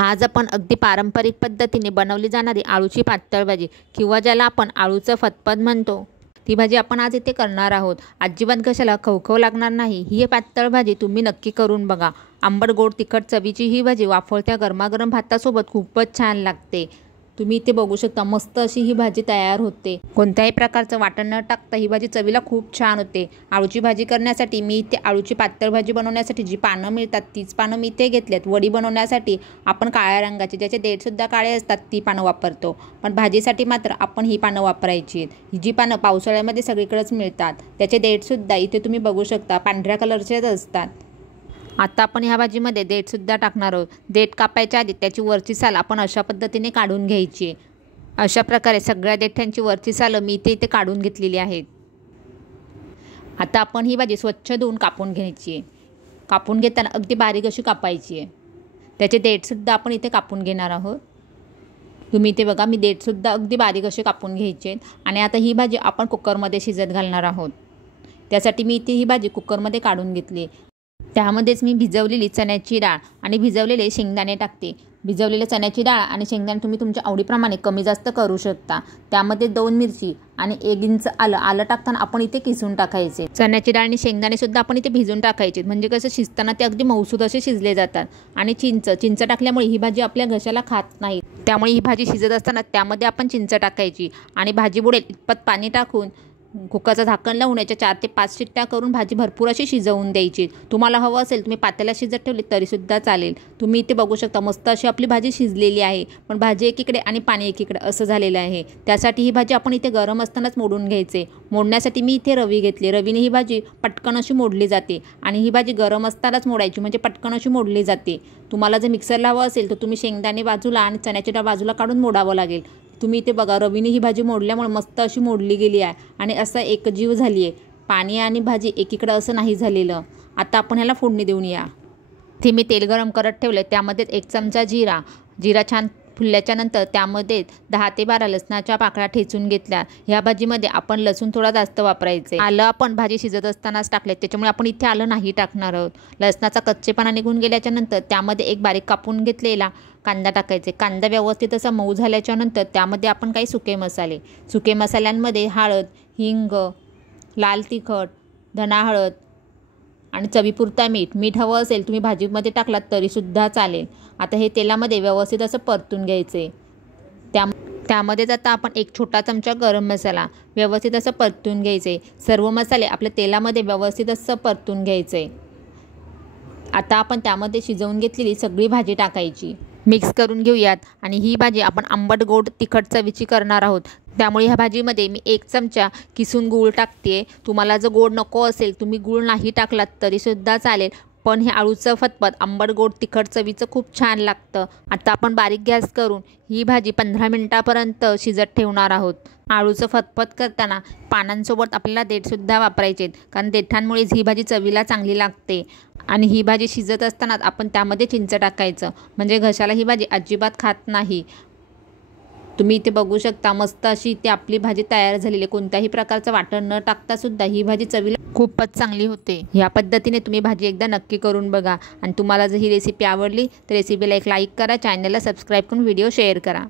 आज आपण अगदी पारंपरिक पद्धतीने बनवली जाणारी आळूची पातळ भाजी किंवा ज्याला आपण आळूचं फतफद म्हणतो ती भाजी आपण आज इथे करणार आहोत। अजिबात कशाला खवखव लागणार नाही। ही पातळ भाजी तुम्ही नक्की करून बघा। आंबट गोड तिखट चवीची ही भाजी वाफवत्या गरमागरम भातासोबत खूपच छान लागते। तुम्ही इथे बघू शकता मस्त अशी ही भाजी तयार होते। कोणत्याही प्रकारचं वाटण न टाकता ही भाजी चवीला खूप छान होते। आळूची भाजी करण्यासाठी मी इथे आळूची पातळ भाजी बनवण्यासाठी जी पानं मिळतात तीच पानं मी इथे घेतलेत। वडी बनवण्यासाठी आपण काळ्या रंगाची ज्याचे देठ सुद्धा काळे असतात ती पानं वापरतो, पण भाजीसाठी मात्र आपण ही पानं वापरायची। ही जी पानं पावसाळ्यामध्ये सगळीकडेच मिळतात, त्याचे देठ सुद्धा इथे तुम्ही बघू शकता पांढऱ्या कलरचेच असतात। आता आपण ह्या भाजीमध्ये देठ सुद्धा टाकणार आहोत। देठ कापायच्या आधी त्याची वरची साल आपण अशा पद्धतीने काढून घ्यायची। अशा प्रकारे सगळ्या देठांची वरची साल मी इथे काढून घेतलेली आहेत। आता आपण ही भाजी स्वच्छ धुवून कापून घ्यायची आहे। कापून घेताना अगदी बारीक अशी कापायची आहे। त्याचे देठ सुद्धा आपण इथे कापून घेणार आहोत। तुम्ही इथे बघा मी देठ सुद्धा अगदी बारीक असे कापून घ्यायचे आहेत। आणि आता ही भाजी आपण कुकरमध्ये शिजत घालणार आहोत। त्यासाठी मी इथे ही भाजी कुकरमध्ये काढून घेतली। त्यामध्येच मी भिजवलेली चण्याची डाळ आणि भिजवलेले शेंगदाणे टाकते। भिजवलेले चण्याची डाळ आणि शेंगदाणे तुम्ही तुमच्या आवडीप्रमाणे कमी जास्त करू शकता। त्यामध्ये 2 मिरची आणि 1 इंच आलं टाकताना आपण इथे किसून टाकायचे। चण्याची डाळ आणि शेंगदाणे सुद्धा आपण इथे भिजून टाकायचे, म्हणजे कसं शिजताना ते अगदी मऊसूद असे शिजले जातात। आणि चिंच टाकल्यामुळे ही भाजी आपल्या घशाला खात नाही, त्यामुळे ही भाजी शिजत असताना त्यामध्ये आपण चिंच टाकायची आणि भाजी बुडेल इतपत पाणी टाकून कुकरचं झाकण लावून याच्या 4 ते 5 शिट्ट्या करून भाजी भरपूर अशी शिजवून द्यायची। तुम्हाला हवं असेल तुम्ही पातेल्यात शिजत ठेवली तरीसुद्धा चालेल। तुम्ही इथे बघू शकता मस्त अशी आपली भाजी शिजलेली आहे, पण भाजी एकीकडे आणि पाणी एकीकडे असं झालेलं आहे। त्यासाठी ही भाजी आपण इथे गरम असतानाच मोडून घ्यायचे। मोडण्यासाठी मी इथे रवी घेतली। रवीने ही भाजी पटकन अशी मोडली जाते आणि ही भाजी गरम असतानाच मोडायची, म्हणजे पटकन अशी मोडली जाते। तुम्हाला जर मिक्सरला हवं असेल तर तुम्ही शेंगदाणे बाजूला आणि चण्याची डाळ बाजूला काढून मोडावं लागेल। तुम्ही इथे बघा रवीने ही भाजी मोडल्यामुळे मस्त अशी मोडली गेली आहे आणि असा एकजीव झाली आहे। पाणी आणि भाजी एकीकडे असं नाही झालेलं। आता आपण ह्याला फोडणी देऊन या। ते मी तेल गरम करत ठेवले, त्यामध्ये 1 चमचा जिरा छान फुलल्याच्या नंतर त्यामध्ये 10 ते 12 लसणाच्या पाकळ्या ठेचून घेतल्या। ह्या भाजीमध्ये आपण लसूण थोडा जास्त वापरायचे। आलं आपण भाजी शिजत असतानाच टाकले, त्याच्यामुळे आपण इथे आलं नाही टाकणार आहोत। लसणाचा कच्चेपणा निघून गेल्याच्या नंतर त्यामध्ये एक बारीक कापून घेतलेला कांदा टाकायचे। कांदा व्यवस्थित असा मऊ झाल्याच्या नंतर त्यामध्ये आपण काही सुके मसाल्यांमध्ये हळद, हिंग, लाल तिखट, धना हळद आणि चवीपुरता मीठ हवं असेल तुम्ही भाजीमध्ये टाकलात तरीसुद्धा चालेल। आता हे तेलामध्ये व्यवस्थित असं परतून घ्यायचे। त्यामध्येच आता आपण 1 छोटा चमचा गरम मसाला व्यवस्थित असं परतून घ्यायचे। सर्व मसाले आपल्या तेलामध्ये व्यवस्थित असं परतून घ्यायचे। आता आपण त्यामध्ये शिजवून घेतलेली सगळी भाजी टाकायची, मिक्स करून घेऊयात। आणि ही भाजी आपण आंबट गोड तिखट चवीची करणार आहोत, त्यामुळे ह्या भाजीमध्ये मी 1 चमचा किसून गूळ टाकते। तुम्हाला जर गोड नको असेल तुम्ही गूळ नाही टाकलात तरीसुद्धा चालेल, पण हे आळूचं फतफद आंबट गोड तिखट चवीचं खूप छान लागतं। आता आपण बारीक गॅस करून ही भाजी 15 मिनिटापर्यंत शिजत ठेवणार आहोत। आळूचं फतफद करताना पानांसोबत आपल्याला देठसुद्धा वापरायचे, कारण देठांमुळेच ही भाजी चवीला चांगली लागते। आणि ही भाजी शिजत असतानाच आपण त्यामध्ये चिंच टाकायचं, म्हणजे घशाला ही भाजी अजिबात खात नाही। तुम्ही इथे बघू शकता मस्त अशी इथे आपली भाजी तयार झालेली आहे। कोणत्याही प्रकारचं वाटण न टाकता सुद्धा ही भाजी चवीला खूपच चांगली होते। ह्या पद्धतीने तुम्ही भाजी एकदा नक्की करून बघा। आणि तुम्हाला जर ही रेसिपी आवडली तर रेसिपीला एक लाईक करा, चॅनलला सबस्क्राईब करून व्हिडिओ शेअर करा।